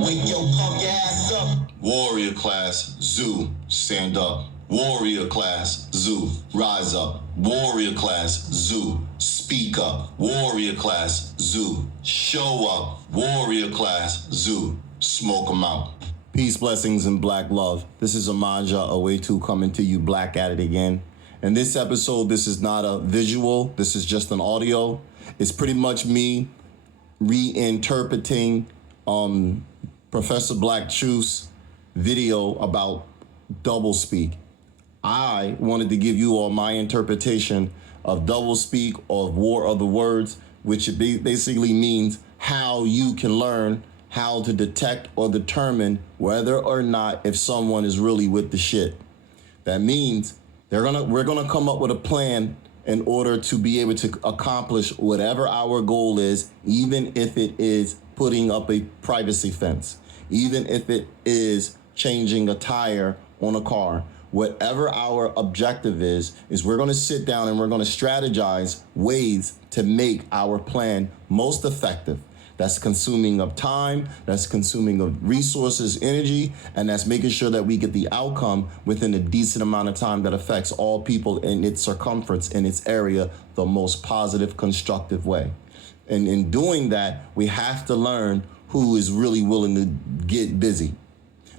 Wake your punk ass up. Warrior class, zoo, stand up. Warrior class, zoo, rise up. Warrior class, zoo, speak up. Warrior class, zoo, show up. Warrior class, zoo, smoke 'em out. Peace, blessings, and black love. This is Amanja Awetu coming to you black at it again. In this episode, this is not a visual. This is just an audio. It's pretty much me reinterpreting Professor Black Truth's video about doublespeak. I wanted to give you all my interpretation of doublespeak, of war of the words, which basically means how you can learn how to detect or determine whether or not if someone is really with the shit. That means we're gonna come up with a plan in order to be able to accomplish whatever our goal is, even if it is putting up a privacy fence, even if it is changing a tire on a car. Whatever our objective is we're gonna sit down and we're gonna strategize ways to make our plan most effective. That's consuming of time, that's consuming of resources, energy, and that's making sure that we get the outcome within a decent amount of time that affects all people in its circumference, in its area, the most positive, constructive way. And in doing that, we have to learn who is really willing to get busy.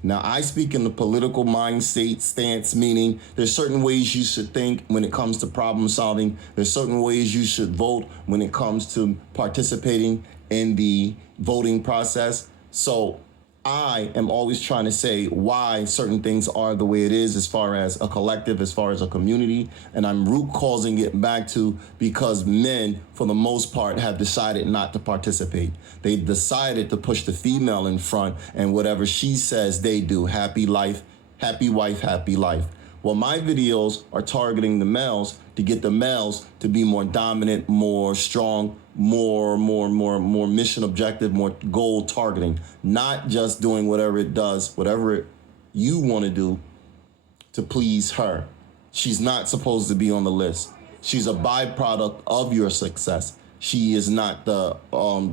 Now, I speak in the political mind state stance, meaning there's certain ways you should think when it comes to problem solving. There's certain ways you should vote when it comes to participating in the voting process. So I am always trying to say why certain things are the way it is as far as a collective, as far as a community. And I'm root causing it back to because men, for the most part, have decided not to participate. They decided to push the female in front and whatever she says they do. Happy life, happy wife, happy life. Well, my videos are targeting the males to get the males to be more dominant, more strong, more mission objective, more goal targeting, not just doing whatever it does, whatever you want to do to please her. She's not supposed to be on the list. She's a byproduct of your success. She is not the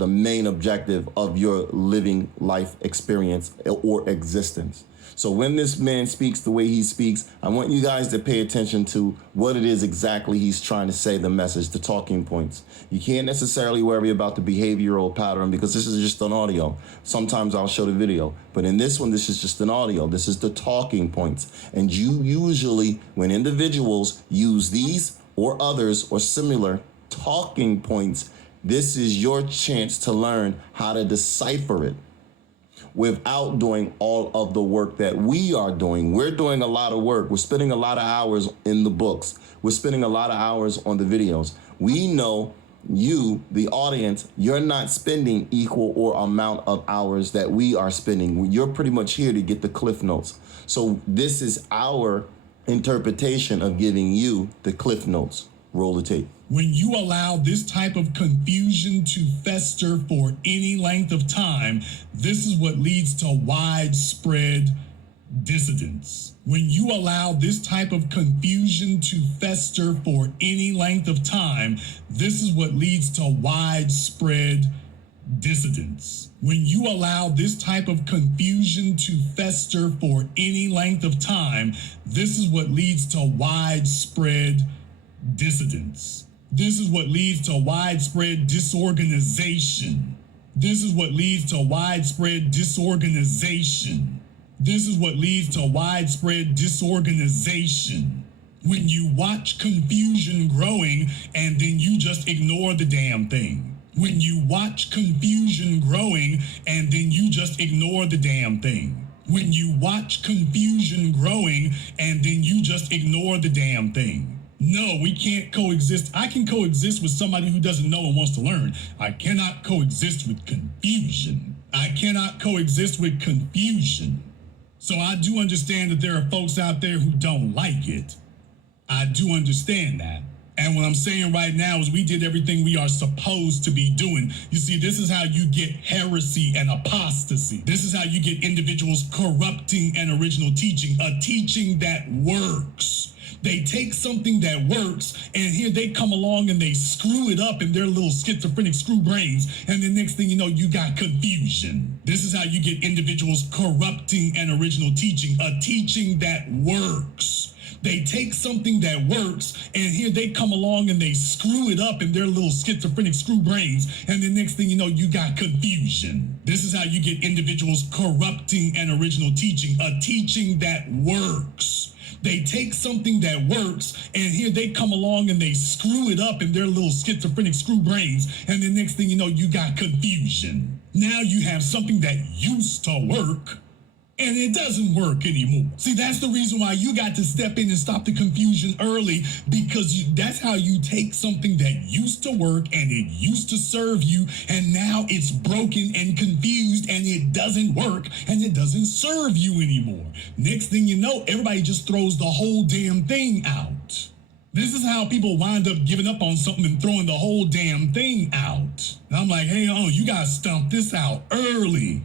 main objective of your living life experience or existence. So when this man speaks the way he speaks, I want you guys to pay attention to what it is exactly he's trying to say, the message, the talking points. You can't necessarily worry about the behavioral pattern because this is just an audio. Sometimes I'll show the video, but in this one, this is just an audio. This is the talking points. And you usually, when individuals use these or others or similar talking points, this is your chance to learn how to decipher it without doing all of the work that we are doing. We're doing a lot of work. We're spending a lot of hours in the books. We're spending a lot of hours on the videos. We know you, the audience, you're not spending equal or amount of hours that we are spending. You're pretty much here to get the cliff notes. So this is our interpretation of giving you the cliff notes. Roll the tape. When you allow this type of confusion to fester for any length of time, this is what leads to widespread dissidence. When you allow this type of confusion to fester for any length of time, this is what leads to widespread dissidence. When you allow this type of confusion to fester for any length of time, this is what leads to widespread dissidence. This is what leads to widespread disorganization. This is what leads to widespread disorganization. This is what leads to widespread disorganization. When you watch confusion growing and then you just ignore the damn thing. When you watch confusion growing and then you just ignore the damn thing. When you watch confusion growing and then you just ignore the damn thing. No, we can't coexist. I can coexist with somebody who doesn't know and wants to learn. I cannot coexist with confusion. I cannot coexist with confusion. So I do understand that there are folks out there who don't like it. I do understand that. And what I'm saying right now is we did everything we are supposed to be doing. You see, this is how you get heresy and apostasy. This is how you get individuals corrupting an original teaching, a teaching that works. They take something that works, and here they come along and they screw it up in their little schizophrenic screw brains, and the next thing you know, you got confusion. This is how you get individuals corrupting an original teaching, a teaching that works. They take something that works, and here they come along and they screw it up in their little schizophrenic screw brains, and the next thing you know, you got confusion. This is how you get individuals corrupting an original teaching, a teaching that works. They take something that works, and here they come along and they screw it up in their little schizophrenic screw brains, and the next thing you know, you got confusion. Now you have something that used to work, and it doesn't work anymore. See, that's the reason why you got to step in and stop the confusion early, because that's how you take something that used to work and it used to serve you, and now it's broken and confused and it doesn't work and it doesn't serve you anymore. Next thing you know, everybody just throws the whole damn thing out. This is how people wind up giving up on something and throwing the whole damn thing out. And I'm like, hey, you gotta stomp this out early.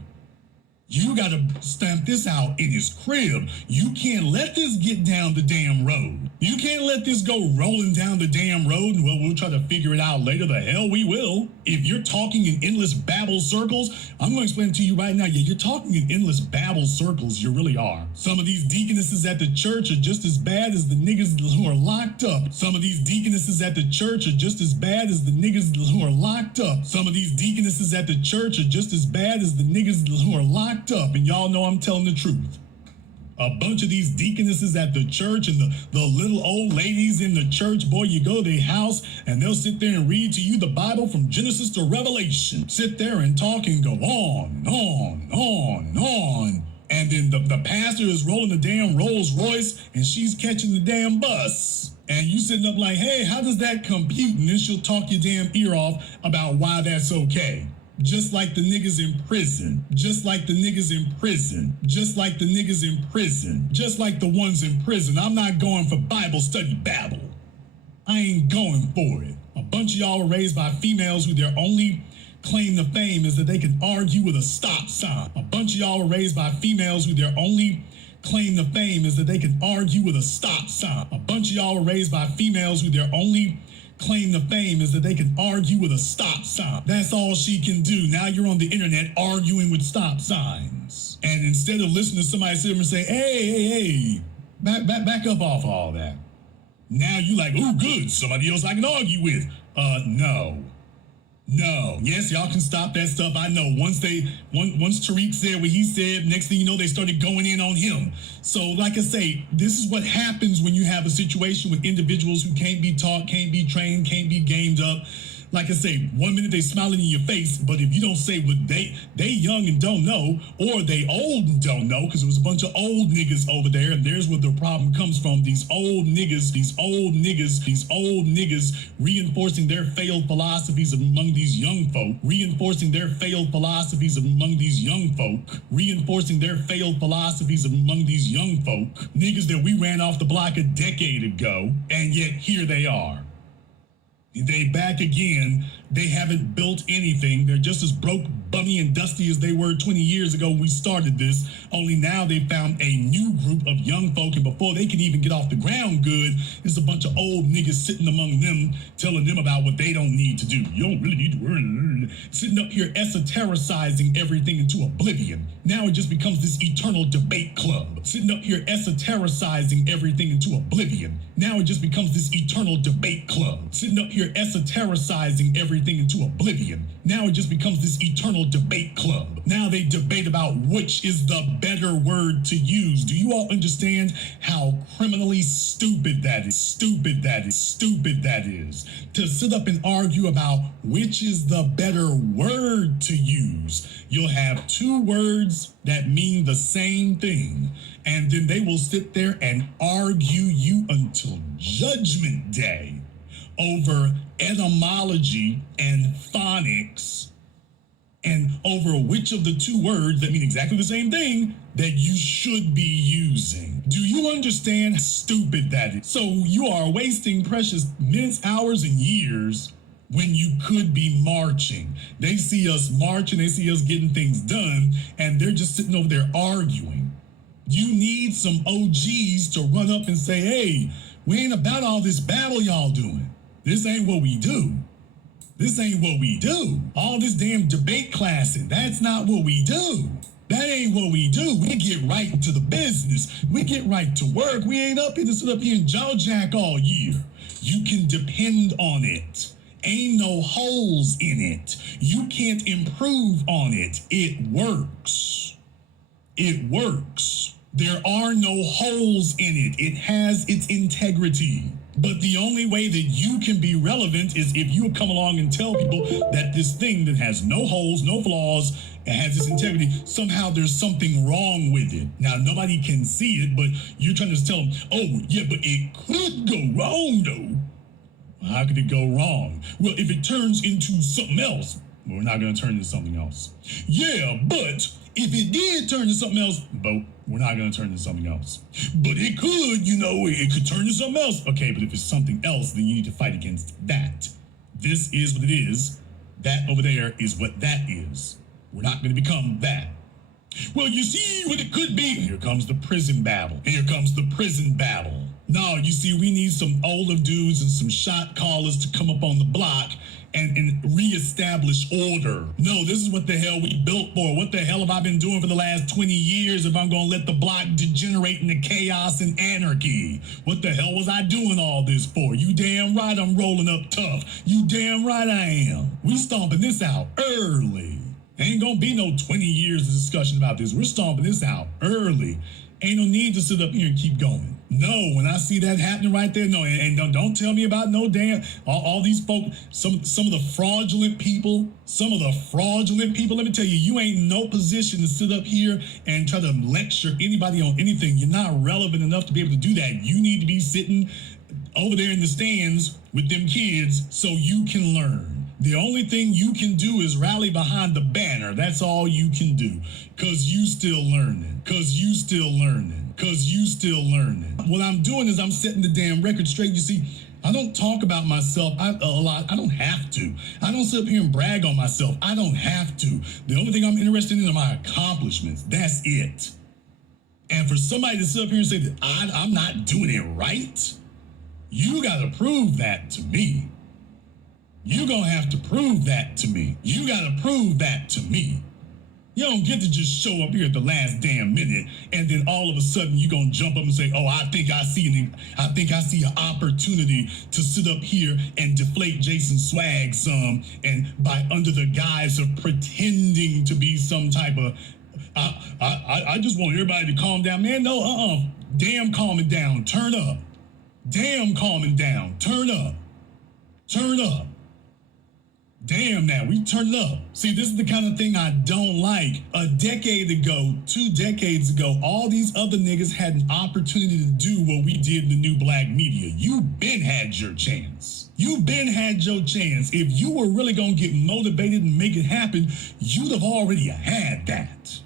You got to stamp this out in his crib. You can't let this get down the damn road. You can't let this go rolling down the damn road, and well, we'll try to figure it out later. The hell we will. If you're talking in endless babble circles, I'm going to explain it to you right now. Yeah, you're talking in endless babble circles. You really are. Some of these deaconesses at the church are just as bad as the niggas who are locked up. Some of these deaconesses at the church are just as bad as the niggas who are locked up. Some of these deaconesses at the church are just as bad as the niggas who are locked up, and y'all know I'm telling the truth. A bunch of these deaconesses at the church and the little old ladies in the church, boy, you go to their house and they'll sit there and read to you the Bible from Genesis to Revelation. Sit there and talk and go on. And then the pastor is rolling the damn Rolls Royce and she's catching the damn bus. And you sitting up like, hey, how does that compute? And then she'll talk your damn ear off about why that's okay. Just like the niggas in prison, just like the niggas in prison, just like the niggas in prison, just like the ones in prison. I'm not going for Bible study babble. I ain't going for it. A bunch of y'all were raised by females who their only claim to fame is that they can argue with a stop sign. A bunch of y'all were raised by females who their only claim to fame is that they can argue with a stop sign. A bunch of y'all were raised by females who their only claim to fame is that they can argue with a stop sign. That's all she can do. Now you're on the internet arguing with stop signs. And instead of listening to somebody sit there and say, hey, back up off all that. Now you like, oh, good, somebody else I can argue with. No. Yes, y'all can stop that stuff. I know. Once Tariq said what he said, next thing you know, they started going in on him. So, like I say, this is what happens when you have a situation with individuals who can't be taught, can't be trained, can't be gamed up. Like I say, 1 minute they smiling in your face, but if you don't say what they young and don't know, or they old and don't know, because it was a bunch of old niggas over there, and there's where the problem comes from. These old niggas reinforcing their failed philosophies among these young folk, reinforcing their failed philosophies among these young folk, reinforcing their failed philosophies among these young folk, niggas that we ran off the block a decade ago, and yet here they are. They back again. They haven't built anything. They're just as broke, bummy, and dusty as they were 20 years ago when we started this. Only now they found a new group of young folk, and before they can even get off the ground good, there's a bunch of old niggas sitting among them, telling them about what they don't need to do. You don't really need to worry. Sitting up here esotericizing everything into oblivion. Now it just becomes this eternal debate club. Sitting up here esotericizing everything into oblivion. Now it just becomes this eternal debate club. Sitting up here esotericizing everything into oblivion. Now it just becomes this eternal debate club. Now they debate about which is the better word to use. Do you all understand how criminally stupid that is? Stupid that is. To sit up and argue about which is the better word to use. You'll have two words that mean the same thing, and then they will sit there and argue you until Judgment Day over etymology and phonics, and over which of the two words that mean exactly the same thing that you should be using. Do you understand how stupid that is? So you are wasting precious minutes, hours, and years when you could be marching. They see us marching, they see us getting things done, and they're just sitting over there arguing. You need some OGs to run up and say, hey, We ain't about all this babble y'all doing. This ain't what we do. This ain't what we do. All this damn debate classing, that's not what we do. That ain't what we do. We get right to the business. We get right to work. We ain't up here to sit up here and jaw jack all year. You can depend on it. Ain't no holes in it. You can't improve on it. It works. It works. There are no holes in it. It has its integrity. But the only way that you can be relevant is if you come along and tell people that this thing that has no holes, no flaws, and has its integrity, somehow there's something wrong with it. Now, nobody can see it, but you're trying to tell them, oh, yeah, but it could go wrong, though. How could it go wrong? Well, if it turns into something else, we're not going to turn into something else. Yeah, but if it did turn to something else, but we're not going to turn to something else. But it could, it could turn to something else. Okay, but if it's something else, then you need to fight against that. This is what it is. That over there is what that is. We're not going to become that. Well, you see what it could be. Here comes the prison babble. Here comes the prison babble. No, you see, we need some older dudes and some shot callers to come up on the block and reestablish order. No, this is what the hell we built for. What the hell have I been doing for the last 20 years if I'm going to let the block degenerate into chaos and anarchy? What the hell was I doing all this for? You damn right I'm rolling up tough. You damn right I am. We stomping this out early. Ain't gonna be no 20 years of discussion about this. We're stomping this out early. Ain't no need to sit up here and keep going. No, when I see that happening right there, no, and don't tell me about no damn, all these folk, some of the fraudulent people, let me tell you, you ain't in no position to sit up here and try to lecture anybody on anything. You're not relevant enough to be able to do that. You need to be sitting over there in the stands with them kids so you can learn. The only thing you can do is rally behind the banner. That's all you can do. Cause you still learning. What I'm doing is I'm setting the damn record straight. You see, I don't talk about myself a lot. I don't have to. I don't sit up here and brag on myself. I don't have to. The only thing I'm interested in are my accomplishments. That's it. And for somebody to sit up here and say that I'm not doing it right, you gotta prove that to me. You're going to have to prove that to me. You got to prove that to me. You don't get to just show up here at the last damn minute and then all of a sudden you're going to jump up and say, oh, I think I see an opportunity to sit up here and deflate Jason Swag some, and by under the guise of pretending to be some type of, I just want everybody to calm down. Man, no, damn calming down. Turn up. Damn calming down. Turn up. Damn, now we turned up. See, this is the kind of thing I don't like. A decade ago, 2 decades ago, all these other niggas had an opportunity to do what we did in the new black media. You been had your chance. If you were really gonna get motivated and make it happen, you'd have already had that.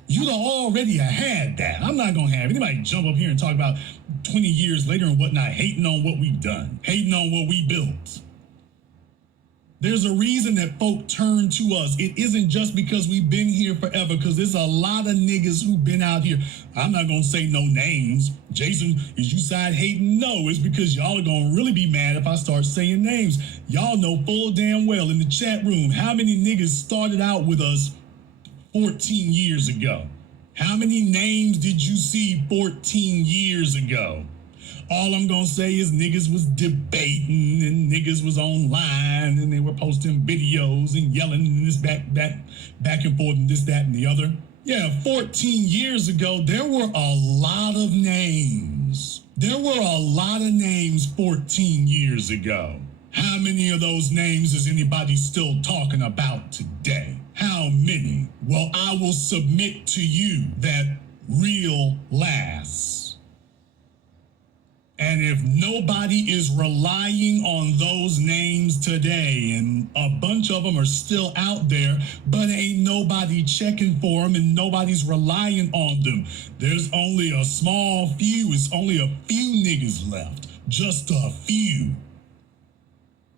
I'm not gonna have anybody jump up here and talk about 20 years later and whatnot, hating on what we've done, hating on what we built. There's a reason that folk turn to us. It isn't just because we've been here forever, because there's a lot of niggas who've been out here. I'm not going to say no names. Jason, is you side hating? No, it's because y'all are going to really be mad if I start saying names. Y'all know full damn well in the chat room how many niggas started out with us 14 years ago. How many names did you see 14 years ago? All I'm going to say is niggas was debating and niggas was online and they were posting videos and yelling and this back and forth and this, that, and the other. Yeah, 14 years ago, there were a lot of names. 14 years ago. How many of those names is anybody still talking about today? How many? Well, I will submit to you that real lasts. And if nobody is relying on those names today, and a bunch of them are still out there, but ain't nobody checking for them and nobody's relying on them, there's only a small few, it's only a few niggas left, just a few.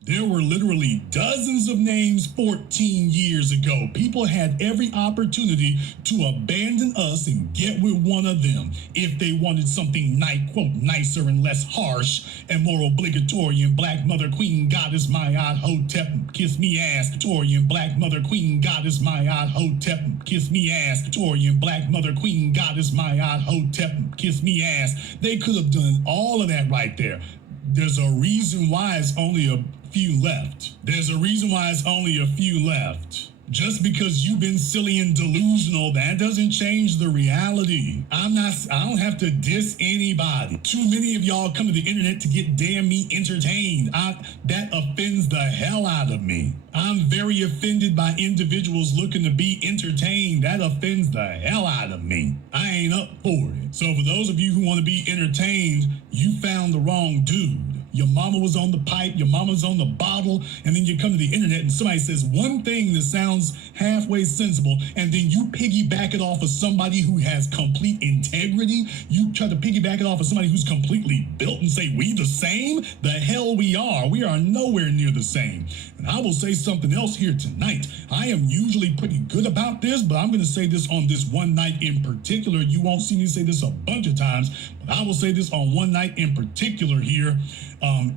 There were literally dozens of names 14 years ago. People had every opportunity to abandon us and get with one of them if they wanted something quote, nicer and less harsh and more obligatory and black mother queen goddess Mayat Hotep kiss me ass Torian black mother queen goddess Mayat Hotep kiss me ass Torian black mother queen goddess Mayat Hotep kiss me ass. They could have done all of that right there. There's a reason why it's only a few left. There's a reason why it's only a few left. Just because you've been silly and delusional, that doesn't change the reality. I don't have to diss anybody. Too many of y'all come to the internet to get damn me entertained. That offends the hell out of me. I'm very offended by individuals looking to be entertained. That offends the hell out of me. I ain't up for it. So for those of you who want to be entertained, you found the wrong dude. Your mama was on the pipe, your mama's on the bottle, and then you come to the internet and somebody says one thing that sounds halfway sensible, and then you piggyback it off of somebody who has complete integrity. You try to piggyback it off of somebody who's completely built and say, we the same? The hell we are. We are nowhere near the same. And I will say something else here tonight. I am usually pretty good about this, but I'm going to say this on this one night in particular. You won't see me say this a bunch of times, but I will say this on one night in particular here.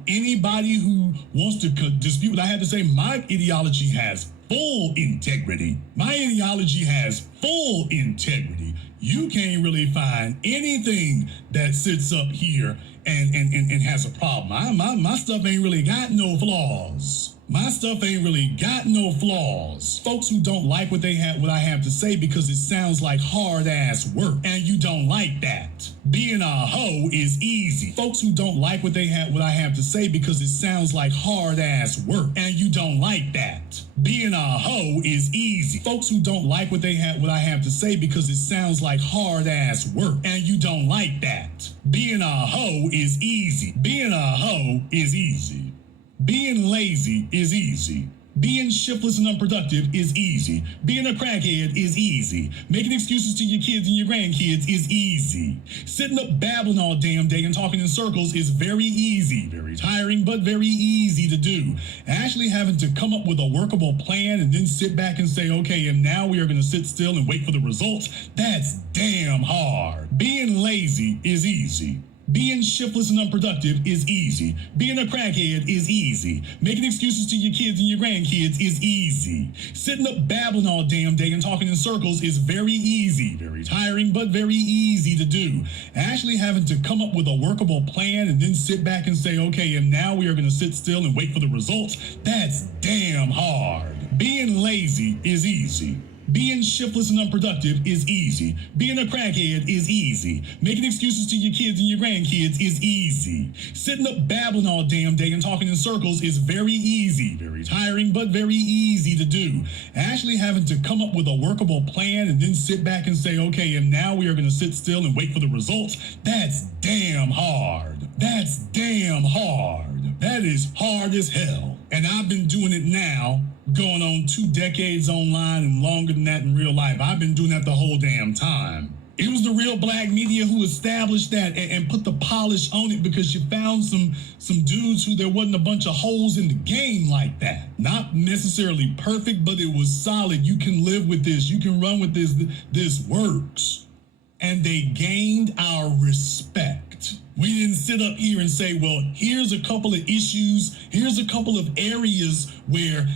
Anybody who wants to dispute what I had to say, my ideology has full integrity. My ideology has full integrity. You can't really find anything that sits up here and has a problem. My stuff ain't really got no flaws. My stuff ain't really got no flaws. Folks who don't like what I have to say because it sounds like hard ass work, and you don't like that. Being a hoe is easy. Folks who don't like what I have to say because it sounds like hard ass work, and you don't like that. Being a hoe is easy. Folks who don't like what I have to say because it sounds like hard ass work, and you don't like that. Being a hoe is easy. Being a hoe is easy. Being lazy is easy. Being shiftless and unproductive is easy. Being a crackhead is easy. Making excuses to your kids and your grandkids is easy. Sitting up babbling all damn day and talking in circles is very easy. Very tiring, but very easy to do. Actually having to come up with a workable plan and then sit back and say, okay, and now we are going to sit still and wait for the results, that's damn hard. Being lazy is easy. Being shiftless and unproductive is easy. Being a crackhead is easy. Making excuses to your kids and your grandkids is easy. Sitting up babbling all damn day and talking in circles is very easy. Very tiring, but very easy to do. Actually having to come up with a workable plan and then sit back and say, okay, and now we are going to sit still and wait for the results, that's damn hard. Being lazy is easy. Being shiftless and unproductive is easy. Being a crackhead is easy. Making excuses to your kids and your grandkids is easy. Sitting up babbling all damn day and talking in circles is very easy. Very tiring, but very easy to do. Actually having to come up with a workable plan and then sit back and say, okay, and now we are going to sit still and wait for the results, that's damn hard. That's damn hard. That is hard as hell. And I've been doing it now, going on 2 decades online and longer than that in real life. I've been doing that the whole damn time. It was the real black media who established that and put the polish on it, because you found some dudes who there wasn't a bunch of holes in the game like that. Not necessarily perfect, but it was solid. You can live with this. You can run with this. This works. And they gained our respect. We didn't sit up here and say, well, here's a couple of issues. Here's a couple of areas where,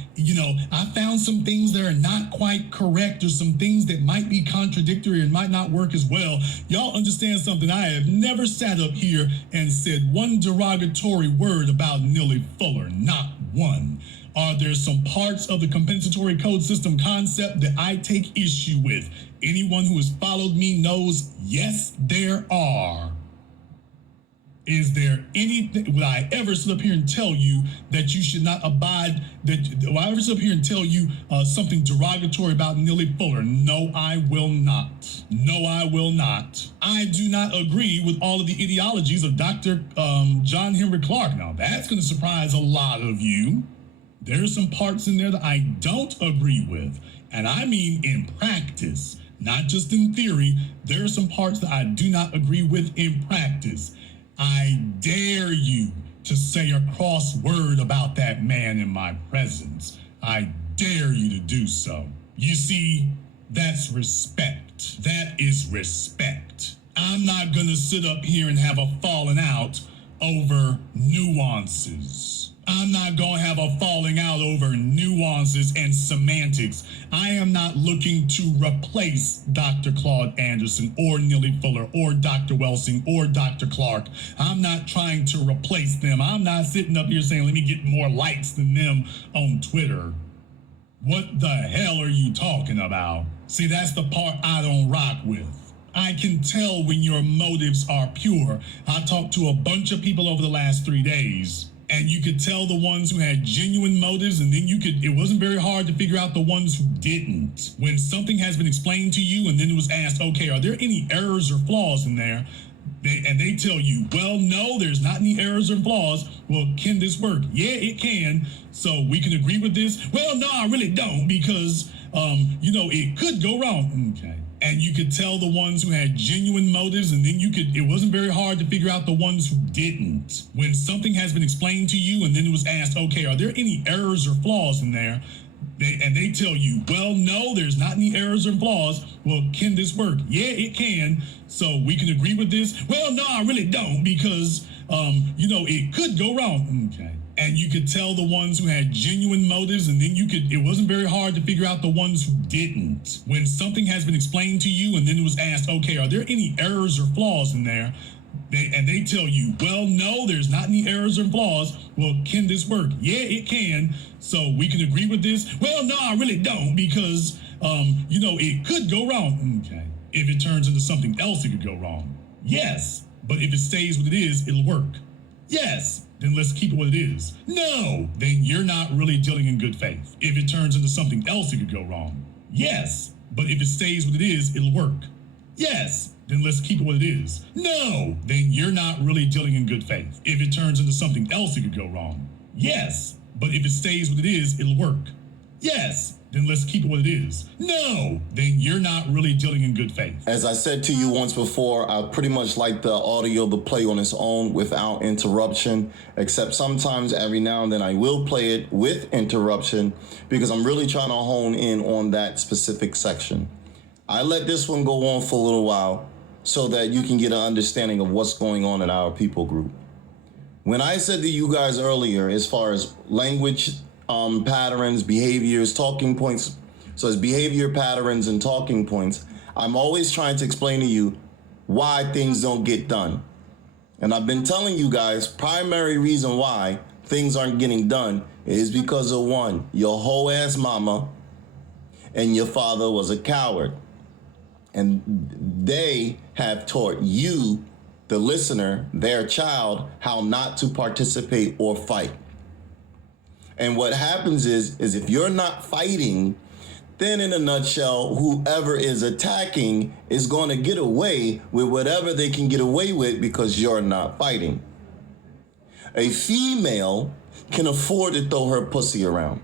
I found some things that are not quite correct, or some things that might be contradictory and might not work as well. Y'all understand something? I have never sat up here and said one derogatory word about Nilly Fuller. Not one. Are there some parts of the compensatory code system concept that I take issue with? Anyone who has followed me knows, yes, there are. Is there anything, would I ever sit up here and tell you that you should not abide, will I ever sit up here and tell you something derogatory about Nilly Fuller? No, I will not. No, I will not. I do not agree with all of the ideologies of Dr. John Henry Clark. Now, that's going to surprise a lot of you. There's some parts in there that I don't agree with. And I mean in practice, not just in theory. There are some parts that I do not agree with in practice. I dare you to say a cross word about that man in my presence. I dare you to do so. You see, that's respect. That is respect. I'm not gonna sit up here and have a falling out over nuances. I'm not gonna have a falling out over nuances and semantics. I am not looking to replace Dr. Claude Anderson or Neely Fuller or Dr. Welsing or Dr. Clark. I'm not trying to replace them. I'm not sitting up here saying, let me get more likes than them on Twitter. What the hell are you talking about? See, that's the part I don't rock with. I can tell when your motives are pure. I talked to a bunch of people over the last 3 days, and you could tell the ones who had genuine motives, and then it wasn't very hard to figure out the ones who didn't. When something has been explained to you and then it was asked, okay, are there any errors or flaws in there? They tell you, well, no, there's not any errors or flaws. Well, can this work? Yeah, it can. So we can agree with this? Well, no, I really don't, because, it could go wrong. Okay. And you could tell the ones who had genuine motives, and then it wasn't very hard to figure out the ones who didn't. When something has been explained to you and then it was asked, okay, are there any errors or flaws in there? They tell you, well, no, there's not any errors or flaws. Well, can this work? Yeah, it can. So we can agree with this? Well, no, I really don't, because, it could go wrong. Okay. And you could tell the ones who had genuine motives, and then it wasn't very hard to figure out the ones who didn't. When something has been explained to you and then it was asked, okay, are there any errors or flaws in there? They tell you, well, no, there's not any errors or flaws. Well, can this work? Yeah, it can. So we can agree with this? Well, no, I really don't, because, it could go wrong. Okay. If it turns into something else, it could go wrong. Yes. But if it stays what it is, it'll work. Yes. Then let's keep it what it is. No. Then you're not really dealing in good faith. If it turns into something else, it could go wrong. Yes. But if it stays what it is, it'll work. Yes. Then let's keep it what it is. No. Then you're not really dealing in good faith. If it turns into something else, it could go wrong. Yes. But if it stays what it is, it'll work. Yes. Then let's keep it what it is. No. Then you're not really dealing in good faith. As I said to you once before, I pretty much like the audio to play on its own without interruption, except sometimes every now and then I will play it with interruption because I'm really trying to hone in on that specific section. I let this one go on for a little while so that you can get an understanding of what's going on in our people group. When I said to you guys earlier, as far as language patterns, behaviors, talking points, so as behavior patterns and talking points, I'm always trying to explain to you why things don't get done. And I've been telling you guys, primary reason why things aren't getting done is because of one, your whole ass mama and your father was a coward. And they have taught you, the listener, their child, how not to participate or fight. And what happens is if you're not fighting, then in a nutshell, whoever is attacking is going to get away with whatever they can get away with because you're not fighting. A female can afford to throw her pussy around.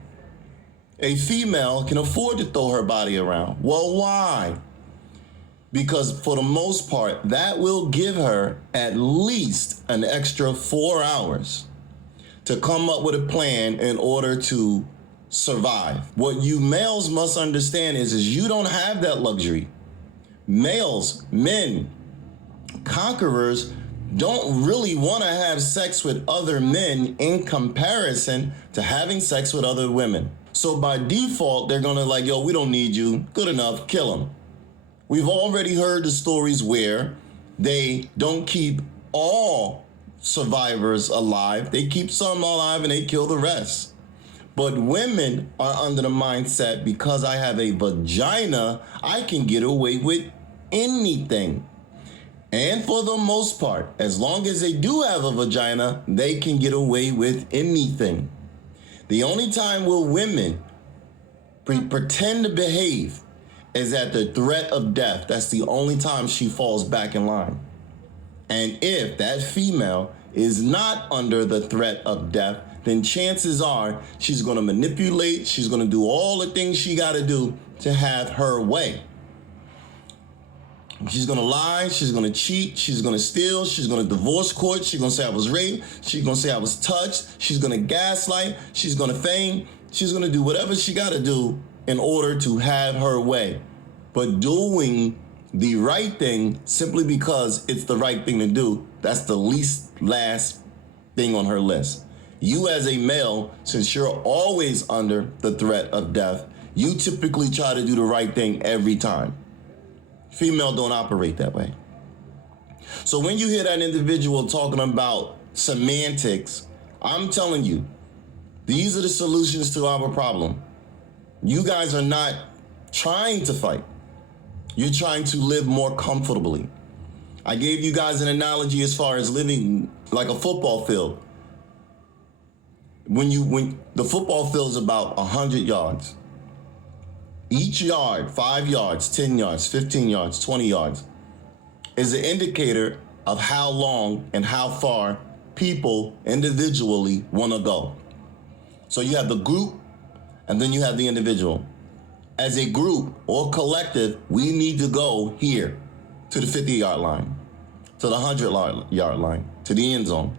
A female can afford to throw her body around. Well, why? Because for the most part, that will give her at least an extra 4 hours to come up with a plan in order to survive. What you males must understand is you don't have that luxury. Males, men, conquerors don't really want to have sex with other men in comparison to having sex with other women. So by default, they're going to like, yo, we don't need you. Good enough. Kill them. We've already heard the stories where they don't keep all survivors alive. They keep some alive and they kill the rest. But women are under the mindset, because I have a vagina, I can get away with anything. And for the most part, as long as they do have a vagina, they can get away with anything. The only time will women pretend to behave is at the threat of death. That's the only time she falls back in line. And if that female is not under the threat of death, then chances are she's going to manipulate. She's going to do all the things she got to do to have her way. She's going to lie. She's going to cheat. She's going to steal. She's going to divorce court. She's going to say I was raped. She's going to say I was touched. She's going to gaslight. She's going to feign. She's going to do whatever she got to do in order to have her way. But doing the right thing simply because it's the right thing to do, that's the last thing on her list. You as a male, since you're always under the threat of death, you typically try to do the right thing every time. Female don't operate that way. So when you hear that individual talking about semantics, I'm telling you, these are the solutions to our problem. You guys are not trying to fight. You're trying to live more comfortably. I gave you guys an analogy as far as living like a football field. When the football field is about 100 yards, each yard, 5 yards, 10 yards, 15 yards, 20 yards, is an indicator of how long and how far people individually want to go. So you have the group, and then you have the individual. As a group or collective, we need to go here to the 50-yard line, to the 100-yard line, to the end zone.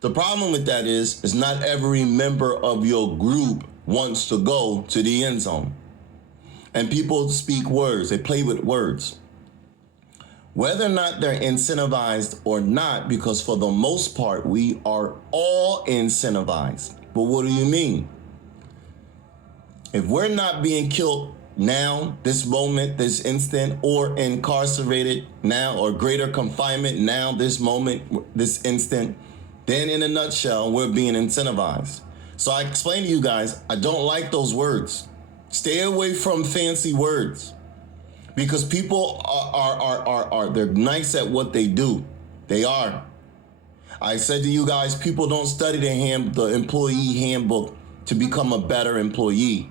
The problem with that is not every member of your group wants to go to the end zone. And people speak words, they play with words. Whether or not they're incentivized or not, because for the most part, we are all incentivized. But what do you mean? If we're not being killed now, this moment, this instant, or incarcerated now, or greater confinement now, this moment, this instant, then in a nutshell, we're being incentivized. So I explained to you guys, I don't like those words. Stay away from fancy words, because people they're nice at what they do. They are. I said to you guys, people don't study the employee handbook to become a better employee.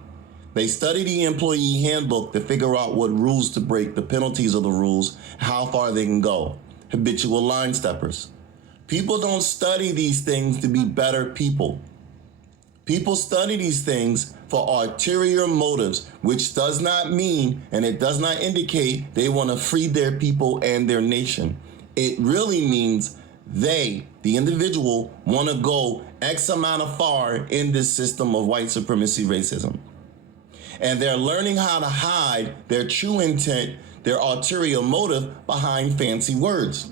They study the employee handbook to figure out what rules to break, the penalties of the rules, how far they can go. Habitual line steppers. People don't study these things to be better people. People study these things for ulterior motives, which does not mean, and it does not indicate they want to free their people and their nation. It really means they, the individual, want to go X amount of far in this system of white supremacy racism. And they're learning how to hide their true intent, their ulterior motive behind fancy words.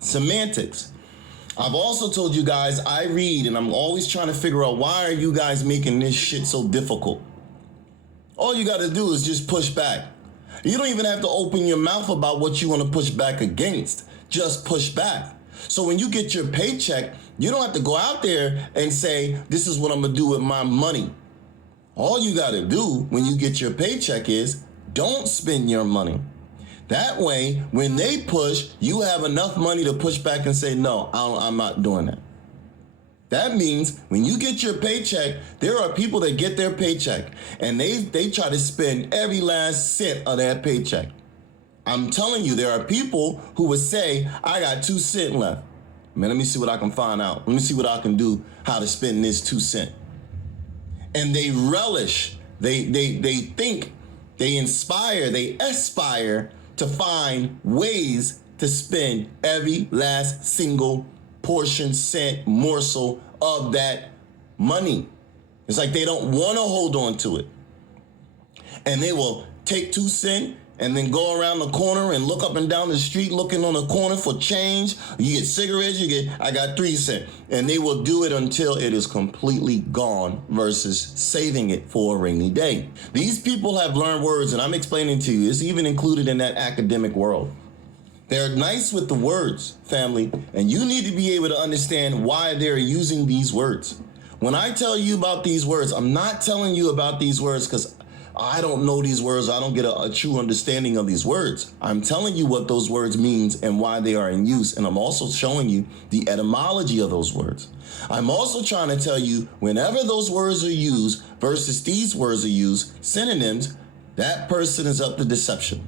Semantics. I've also told you guys, I read, and I'm always trying to figure out, why are you guys making this shit so difficult? All you got to do is just push back. You don't even have to open your mouth about what you want to push back against. Just push back. So when you get your paycheck, you don't have to go out there and say, this is what I'm going to do with my money. All you got to do when you get your paycheck is, don't spend your money. That way, when they push, you have enough money to push back and say, no, I'm not doing that. That means when you get your paycheck, there are people that get their paycheck and they try to spend every last cent of that paycheck. I'm telling you, there are people who would say, I got 2 cents left. Man, let me see what I can find out. Let me see what I can do, how to spend this 2 cents. And they relish, they think, they inspire, they aspire to find ways to spend every last single portion, cent, morsel of that money. It's like they don't want to hold on to it. And they will take 2 cents and then go around the corner and look up and down the street looking on the corner for change. You get cigarettes, I got 3 cents. And they will do it until it is completely gone versus saving it for a rainy day. These people have learned words, and I'm explaining to you, it's even included in that academic world. They're nice with the words, family, and you need to be able to understand why they're using these words. When I tell you about these words, I'm not telling you about these words because I don't know these words. I don't get a true understanding of these words. I'm telling you what those words means and why they are in use. And I'm also showing you the etymology of those words. I'm also trying to tell you whenever those words are used versus these words are used, synonyms, that person is up to deception.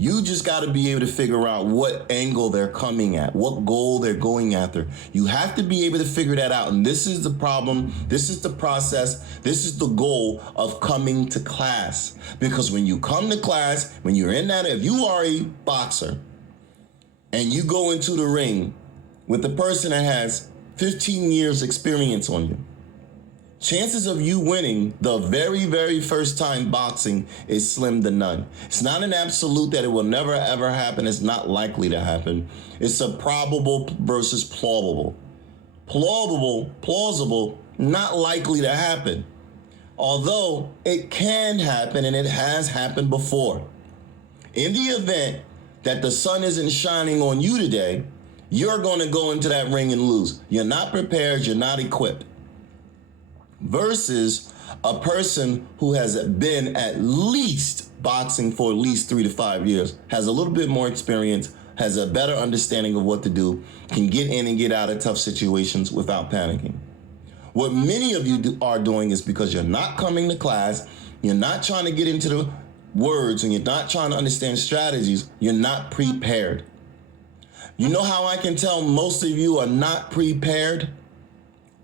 You just got to be able to figure out what angle they're coming at, what goal they're going after. You have to be able to figure that out. And this is the problem. This is the process. This is the goal of coming to class. Because when you come to class, when you're in that, if you are a boxer and you go into the ring with the person that has 15 years experience on you, chances of you winning the very, very first time boxing is slim to none. It's not an absolute that it will never, ever happen. It's not likely to happen. It's a probable versus plausible. Plausible, not likely to happen. Although it can happen, and it has happened before. In the event that the sun isn't shining on you today, you're going to go into that ring and lose. You're not prepared. You're not equipped. Versus a person who has been at least boxing for at least 3 to 5 years, has a little bit more experience, has a better understanding of what to do, can get in and get out of tough situations without panicking. What many of you are doing is because you're not coming to class, you're not trying to get into the words, and you're not trying to understand strategies, you're not prepared. You know how I can tell most of you are not prepared?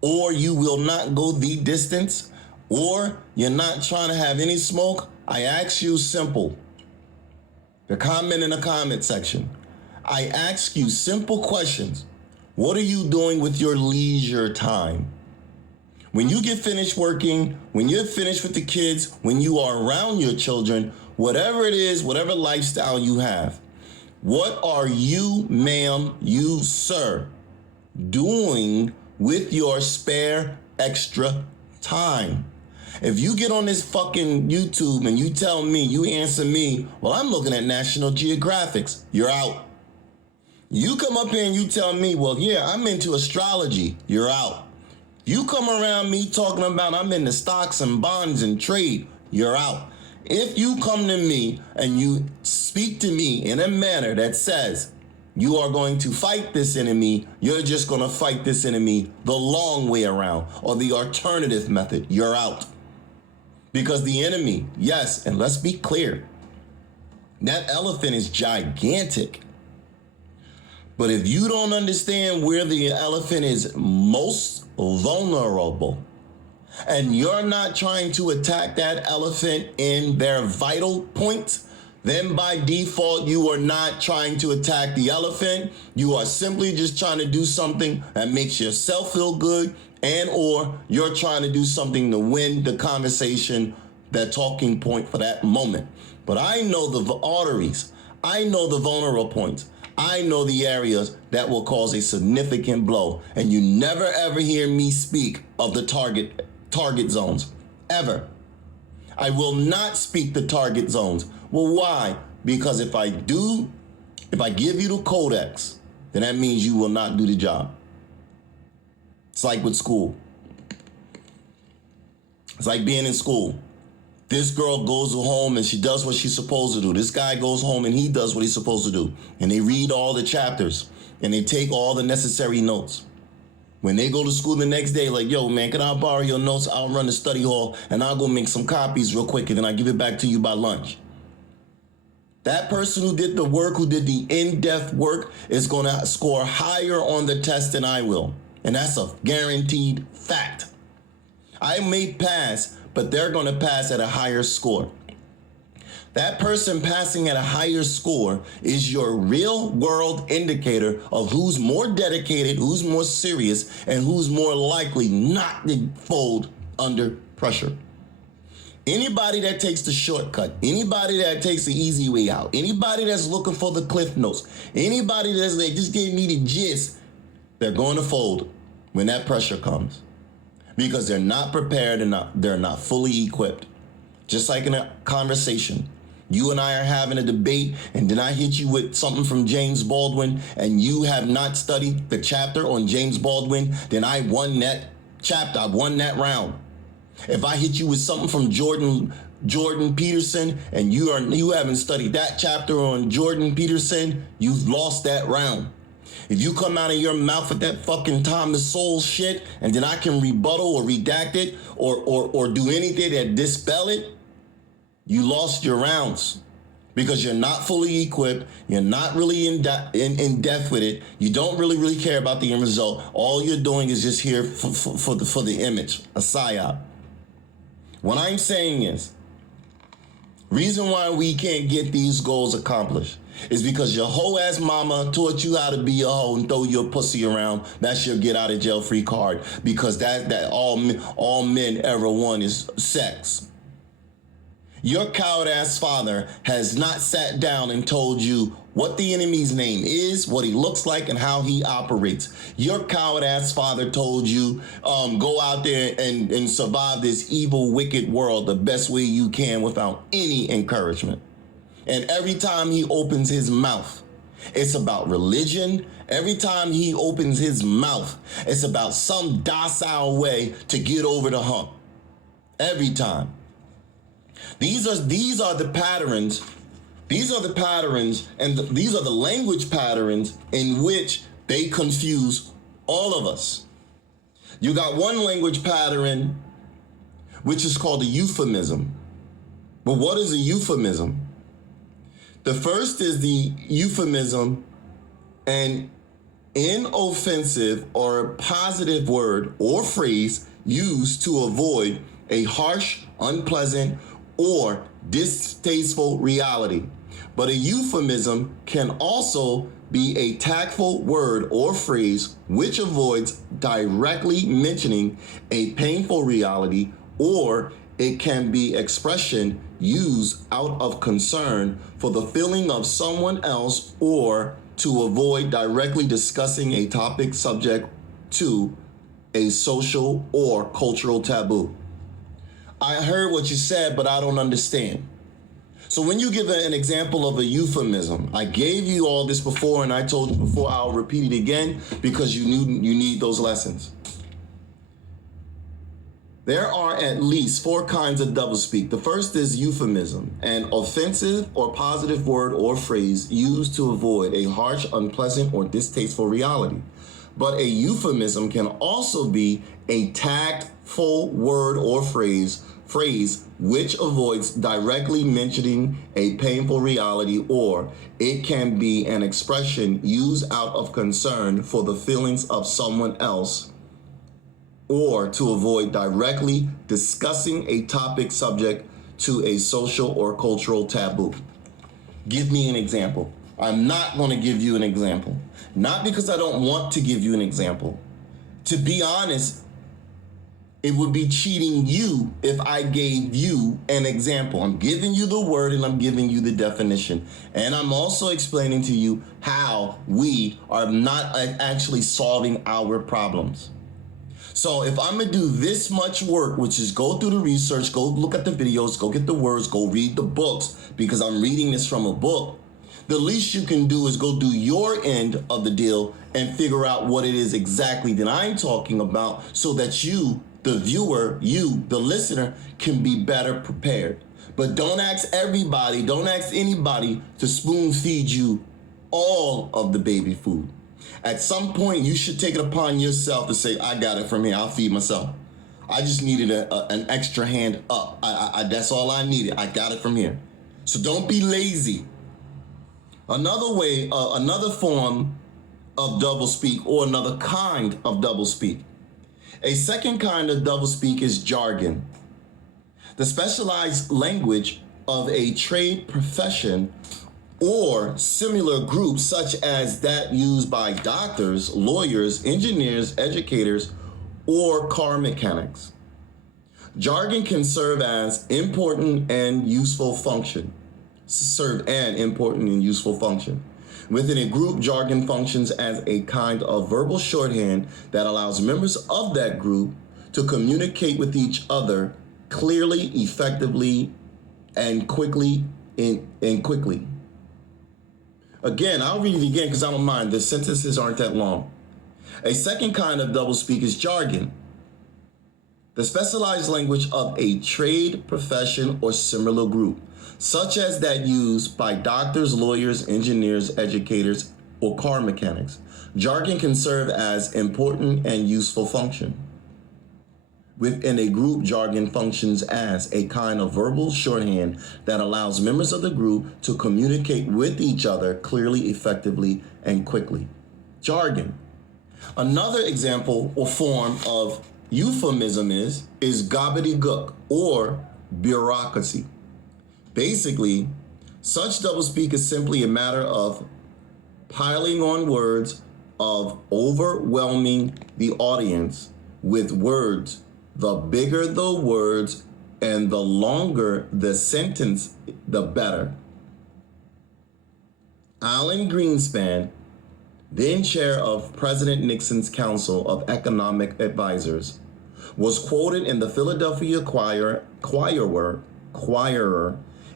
Or you will not go the distance, or you're not trying to have any smoke? I ask you simple. The comment in the comment section. I ask you simple questions. What are you doing with your leisure time? When you get finished working, when you're finished with the kids, when you are around your children, whatever it is, whatever lifestyle you have, what are you, ma'am, you, sir, doing with your spare extra time? If you get on this fucking YouTube and you tell me, you answer me, well, I'm looking at National Geographics, you're out. You come up here and you tell me, well, yeah, I'm into astrology, you're out. You come around me talking about I'm into stocks and bonds and trade, you're out. If you come to me and you speak to me in a manner that says, you are going to fight this enemy, you're just going to fight this enemy the long way around, or the alternative method, you're out. Because the enemy, yes, and let's be clear, that elephant is gigantic. But if you don't understand where the elephant is most vulnerable, and you're not trying to attack that elephant in their vital points, then by default, you are not trying to attack the elephant. You are simply just trying to do something that makes yourself feel good, and or you're trying to do something to win the conversation, that talking point for that moment. But I know the arteries. I know the vulnerable points. I know the areas that will cause a significant blow. And you never ever hear me speak of the target zones, ever. I will not speak the target zones. Well, why? Because if I give you the codex, then that means you will not do the job. It's like with school. It's like being in school. This girl goes home and she does what she's supposed to do. This guy goes home and he does what he's supposed to do. And they read all the chapters and they take all the necessary notes. When they go to school the next day, like, yo, man, can I borrow your notes? I'll run the study hall and I'll go make some copies real quick and then I'll give it back to you by lunch. That person who did the work, who did the in-depth work, is going to score higher on the test than I will. And that's a guaranteed fact. I may pass, but they're going to pass at a higher score. That person passing at a higher score is your real world indicator of who's more dedicated, who's more serious, and who's more likely not to fold under pressure. Anybody that takes the shortcut, anybody that takes the easy way out, anybody that's looking for the cliff notes, anybody that's like, just gave me the gist, they're going to fold when that pressure comes. Because they're not prepared and they're not fully equipped. Just like in a conversation, you and I are having a debate, and then I hit you with something from James Baldwin, and you have not studied the chapter on James Baldwin, then I won that chapter, I won that round. If I hit you with something from Jordan Peterson, and you haven't studied that chapter on Jordan Peterson, you've lost that round. If you come out of your mouth with that fucking Thomas Sowell shit, and then I can rebuttal or redact it or do anything that dispel it, you lost your rounds. because you're not fully equipped. You're not really in depth with it. You don't really care about the end result. All you're doing is just here for the image, a psyop. What I'm saying is, reason why we can't get these goals accomplished is because your hoe ass mama taught you how to be a hoe and throw your pussy around. That's your get out of jail free card, because that all men ever want is sex. Your coward ass father has not sat down and told you what the enemy's name is, what he looks like, and how he operates. Your coward ass father told you, go out there and survive this evil, wicked world the best way you can without any encouragement. And every time he opens his mouth, it's about religion. Every time he opens his mouth, it's about some docile way to get over the hump. Every time. These are the patterns. These are the patterns, and these are the language patterns in which they confuse all of us. You got one language pattern, which is called a euphemism. But what is a euphemism? The first is the euphemism, an inoffensive or positive word or phrase used to avoid a harsh, unpleasant, or distasteful reality. But a euphemism can also be a tactful word or phrase which avoids directly mentioning a painful reality, or it can be expression used out of concern for the feeling of someone else, or to avoid directly discussing a topic subject to a social or cultural taboo. I heard what you said, but I don't understand. So when you give an example of a euphemism, I gave you all this before, and I told you before, I'll repeat it again because you need those lessons. There are at least 4 kinds of doublespeak. The first is euphemism, an offensive or positive word or phrase used to avoid a harsh, unpleasant, or distasteful reality. But a euphemism can also be a tactful word or phrase which avoids directly mentioning a painful reality, or it can be an expression used out of concern for the feelings of someone else, or to avoid directly discussing a topic subject to a social or cultural taboo. Give me an example. I'm not going to give you an example. Not because I don't want to give you an example. To be honest, it would be cheating you if I gave you an example. I'm giving you the word and I'm giving you the definition. And I'm also explaining to you how we are not actually solving our problems. So if I'm going to do this much work, which is go through the research, go look at the videos, go get the words, go read the books, because I'm reading this from a book, the least you can do is go do your end of the deal and figure out what it is exactly that I'm talking about, so that you, the viewer, you, the listener, can be better prepared. But don't ask everybody, don't ask anybody to spoon feed you all of the baby food. At some point, you should take it upon yourself to say, I got it from here, I'll feed myself. I just needed an extra hand up. That's all I needed. I got it from here. So don't be lazy. Another form of doublespeak, or another kind of doublespeak. A second kind of doublespeak is jargon, the specialized language of a trade profession or similar group, such as that used by doctors, lawyers, engineers, educators, or car mechanics. Jargon can serve an important and useful function. Within a group, jargon functions as a kind of verbal shorthand that allows members of that group to communicate with each other clearly, effectively, and quickly. Again, I'll read it again because I don't mind. The sentences aren't that long. A second kind of doublespeak is jargon, the specialized language of a trade profession or similar group, such as that used by doctors, lawyers, engineers, educators, or car mechanics. Jargon can serve as important and useful function. Within a group, jargon functions as a kind of verbal shorthand that allows members of the group to communicate with each other clearly, effectively, and quickly. Jargon. Another example or form of euphemism is gobbledygook or bureaucracy. Basically, such doublespeak is simply a matter of piling on words, of overwhelming the audience with words. The bigger the words and the longer the sentence, the better. Alan Greenspan, then chair of President Nixon's Council of Economic Advisors, was quoted in the Philadelphia Inquirer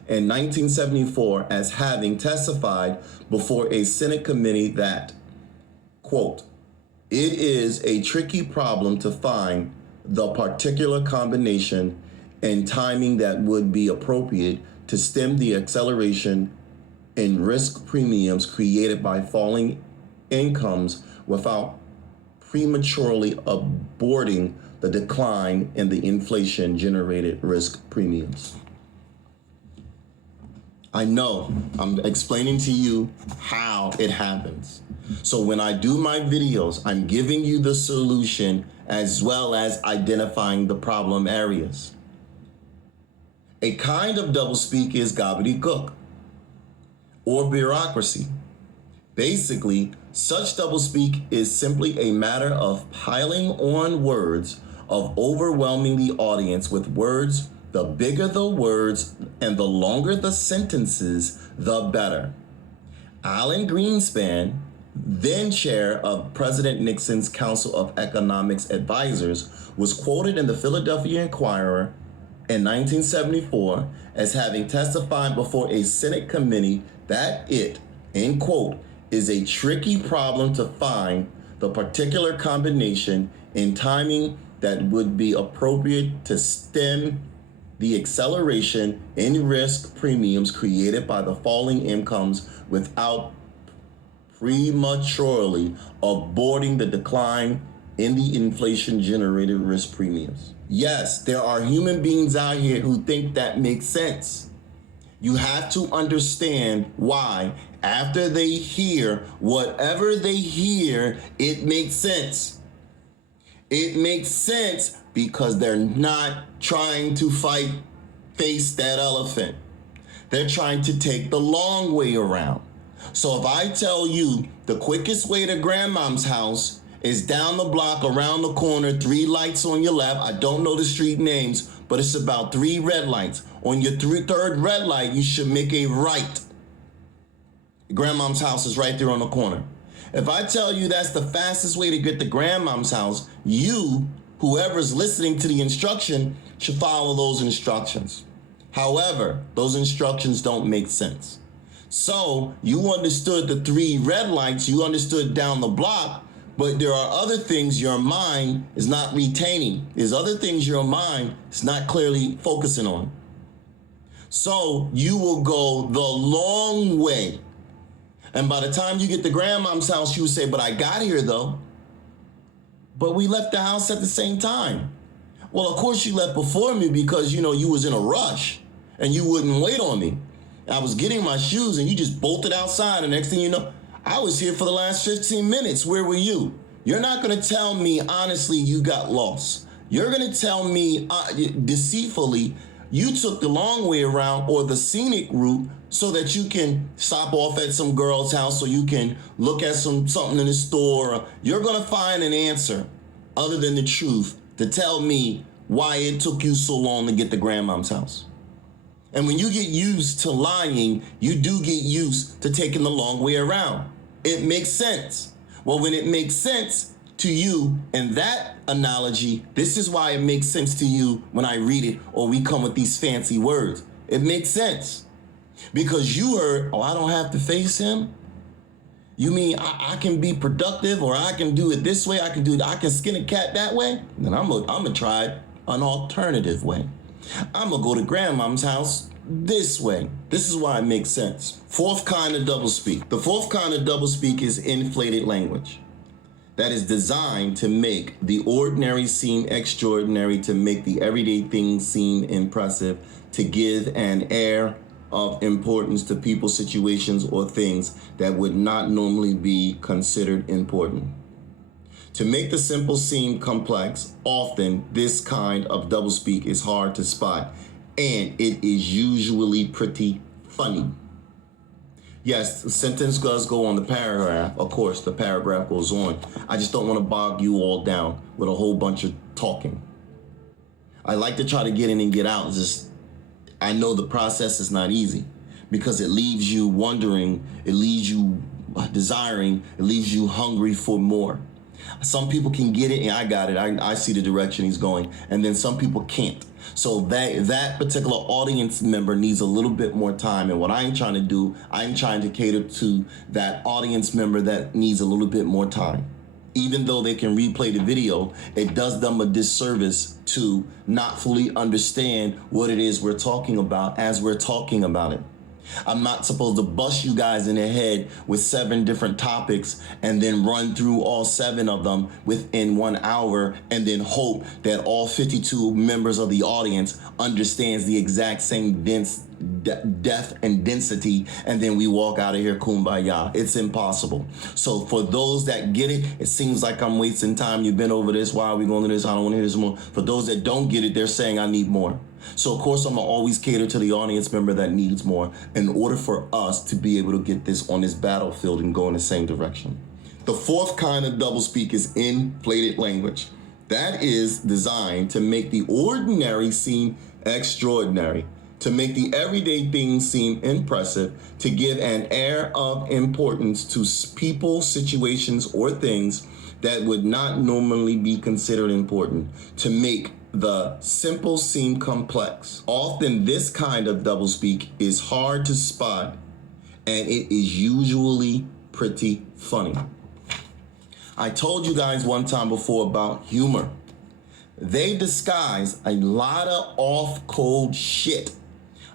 in 1974 as having testified before a Senate committee that, quote, "It is a tricky problem to find the particular combination and timing that would be appropriate to stem the acceleration in risk premiums created by falling incomes without prematurely aborting the decline in the inflation-generated risk premiums." I know I'm explaining to you how it happens. So when I do my videos, I'm giving you the solution as well as identifying the problem areas. A kind of doublespeak is gobbledygook or bureaucracy. Basically, such doublespeak is simply a matter of piling on words, of overwhelming the audience with words. The bigger the words and the longer the sentences, the better. Alan Greenspan, then chair of President Nixon's Council of Economics Advisors, was quoted in the Philadelphia Inquirer in 1974 as having testified before a Senate committee that it, end quote, is a tricky problem to find the particular combination in timing that would be appropriate to stem the acceleration in risk premiums created by the falling incomes without prematurely aborting the decline in the inflation-generated risk premiums. Yes, there are human beings out here who think that makes sense. You have to understand why, after they hear whatever they hear, it makes sense. It makes sense because they're not trying to face that elephant. They're trying to take the long way around. So if I tell you the quickest way to grandmom's house is down the block, around the corner, 3 lights on your left, I don't know the street names, but it's about 3 red lights. On your third red light, you should make a right. Grandmom's house is right there on the corner. If I tell you that's the fastest way to get to grandmom's house, you, whoever's listening to the instruction, should follow those instructions. However, those instructions don't make sense. So you understood the 3 red lights, you understood down the block, but there are other things your mind is not retaining. There's other things your mind is not clearly focusing on. So you will go the long way. And by the time you get to grandmom's house, you will say, but I got here though. But we left the house at the same time. Well, of course you left before me because, you was in a rush and you wouldn't wait on me. I was getting my shoes and you just bolted outside. And next thing you know, I was here for the last 15 minutes. Where were you? You're not going to tell me, honestly, you got lost. You're going to tell me deceitfully, you took the long way around or the scenic route so that you can stop off at some girl's house or you can look at something in the store. You're going to find an answer other than the truth to tell me why it took you so long to get to grandmom's house. And when you get used to lying, you do get used to taking the long way around. It makes sense. Well, when it makes sense to you in that analogy, this is why it makes sense to you when I read it or we come with these fancy words. It makes sense because you heard, oh, I don't have to face him. You mean I can be productive or I can do it this way? I can skin a cat that way? Then I'm gonna try an alternative way. I'm gonna go to grandmom's house this way. This is why it makes sense. 4th kind of doublespeak. The 4th kind of doublespeak is inflated language. that is designed to make the ordinary seem extraordinary, to make the everyday things seem impressive, to give an air of importance to people, situations, or things that would not normally be considered important. To make the simple seem complex, often this kind of doublespeak is hard to spot, and it is usually pretty funny. Yes, the sentence does go on the paragraph. Of course, the paragraph goes on. I just don't want to bog you all down with a whole bunch of talking. I like to try to get in and get out. I know the process is not easy because it leaves you wondering, it leaves you desiring, it leaves you hungry for more. Some people can get it, and I got it. I see the direction he's going, and then some people can't. So that particular audience member needs a little bit more time. And what I'm trying to do, I'm trying to cater to that audience member that needs a little bit more time. Even though they can replay the video, it does them a disservice to not fully understand what it is we're talking about as we're talking about it. I'm not supposed to bust you guys in the head with 7 different topics and then run through all 7 of them within 1 hour and then hope that all 52 members of the audience understands the exact same depth and density, and then we walk out of here kumbaya. It's impossible. So for those that get it, it seems like I'm wasting time. You've been over this. Why are we going to this? I don't want to hear this more. For those that don't get it, they're saying I need more. So of course I'm gonna always cater to the audience member that needs more in order for us to be able to get this on this battlefield and go in the same direction. The fourth kind of doublespeak is inflated language. That is designed to make the ordinary seem extraordinary, to make the everyday things seem impressive, to give an air of importance to people, situations, or things that would not normally be considered important, to make the simple seem complex. Often this kind of doublespeak is hard to spot, and it is usually pretty funny. I told you guys one time before about humor. They disguise a lot of off-code shit,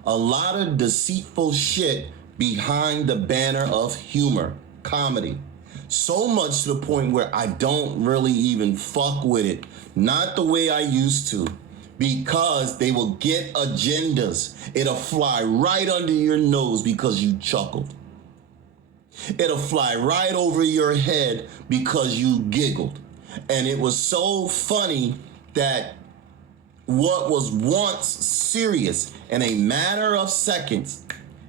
a lot of deceitful shit behind the banner of humor, comedy. So much to the point where I don't really even fuck with it. Not the way I used to, because they will get agendas. It'll fly right under your nose because you chuckled. It'll fly right over your head because you giggled. And it was so funny that what was once serious in a matter of seconds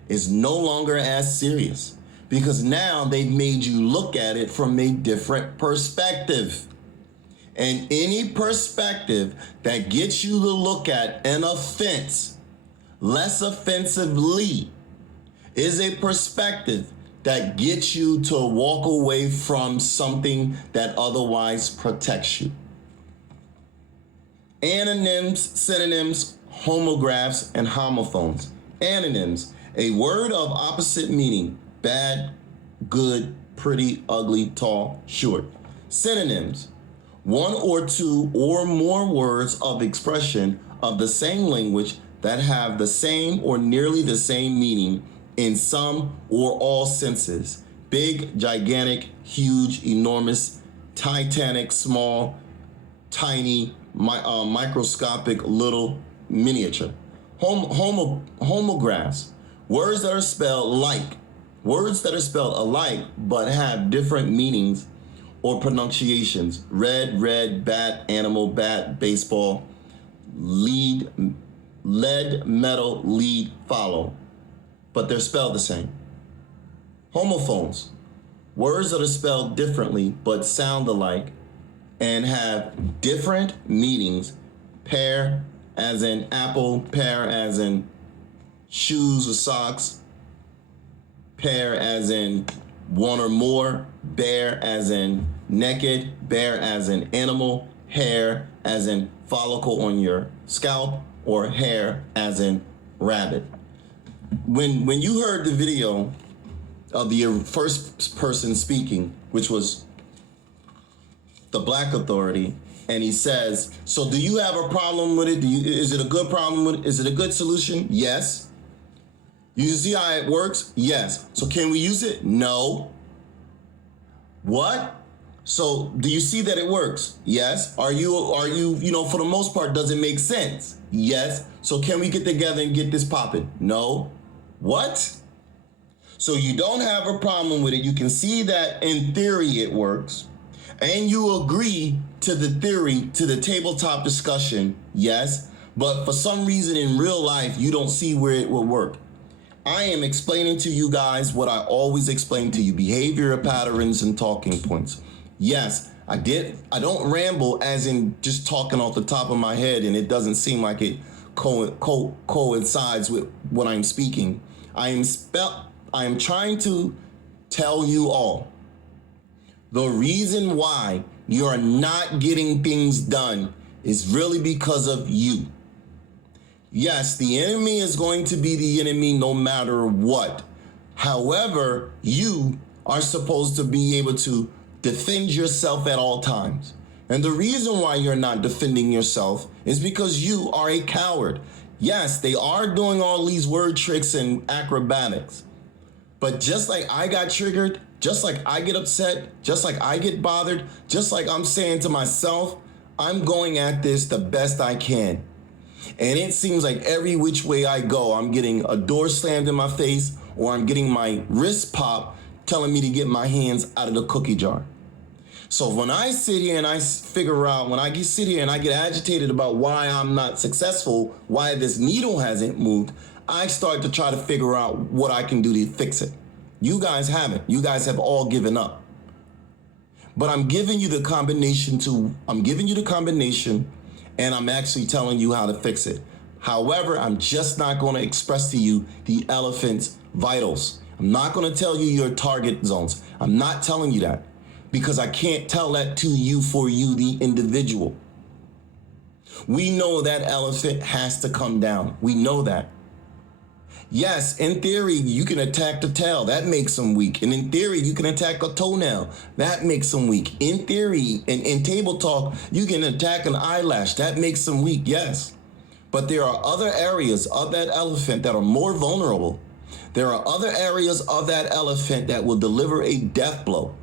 is no longer as serious, because now they've made you look at it from a different perspective. And any perspective that gets you to look at an offense less offensively is a perspective that gets you to walk away from something that otherwise protects you. Antonyms, synonyms, homographs, and homophones. Antonyms, a word of opposite meaning: bad, good, pretty, ugly, tall, short. Synonyms, 1 or 2 or more words of expression of the same language that have the same or nearly the same meaning in some or all senses: big, gigantic, huge, enormous, titanic, small, tiny, microscopic, little, miniature. Homographs, words that are spelled alike but have different meanings or pronunciations: red, bat, animal, bat, baseball, lead, lead, metal, lead, follow, but they're spelled the same. Homophones, words that are spelled differently but sound alike and have different meanings: pear as in apple, pear as in shoes or socks, pear as in 1 or more, bear as in naked, bear as in animal, hair as in follicle on your scalp, or hair as in rabbit. When you heard the video of the first person speaking, which was the Black Authority, and he says, so do you have a problem with it? Is it a good problem with it? Is it a good solution? Yes. You see how it works? Yes. So can we use it? No. What? So do you see that it works? Yes. Are you, for the most part, does it make sense? Yes. So can we get together and get this popping? No. What? So you don't have a problem with it. You can see that in theory it works. And you agree to the theory, to the tabletop discussion, yes. But for some reason in real life, you don't see where it will work. I am explaining to you guys what I always explain to you, behavioral patterns and talking points. Yes, I don't ramble as in just talking off the top of my head and it doesn't seem like it coincides with what I'm speaking. I am trying to tell you all the reason why you are not getting things done is really because of you. Yes, the enemy is going to be the enemy no matter what. However, you are supposed to be able to defend yourself at all times. And the reason why you're not defending yourself is because you are a coward. Yes, they are doing all these word tricks and acrobatics. But just like I got triggered, just like I get upset, just like I get bothered, just like I'm saying to myself, I'm going at this the best I can. And it seems like every which way I go, I'm getting a door slammed in my face or I'm getting my wrist popped telling me to get my hands out of the cookie jar. So when I sit here and I figure out, when I sit here and I get agitated about why I'm not successful, why this needle hasn't moved, I start to try to figure out what I can do to fix it. You guys haven't. You guys have all given up. But I'm giving you the combination and I'm actually telling you how to fix it. However, I'm just not going to express to you the elephant's vitals. I'm not going to tell you your target zones. I'm not telling you that because I can't tell that to you for you, the individual. We know that elephant has to come down. We know that. Yes, in theory, you can attack the tail. That makes them weak. And in theory, you can attack a toenail. That makes them weak. In theory, in table talk, you can attack an eyelash. That makes them weak, yes. But there are other areas of that elephant that are more vulnerable. There are other areas of that elephant that will deliver a death blow.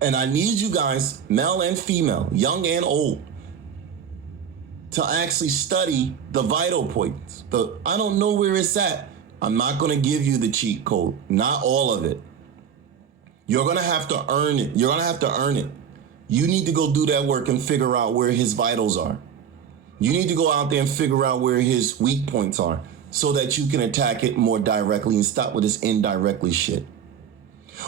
And I need you guys, male and female, young and old, to actually study the vital points. I don't know where it's at. I'm not going to give you the cheat code. Not all of it. You're going to have to earn it. You're going to have to earn it. You need to go do that work and figure out where his vitals are. You need to go out there and figure out where his weak points are so that you can attack it more directly and stop with this indirectly shit.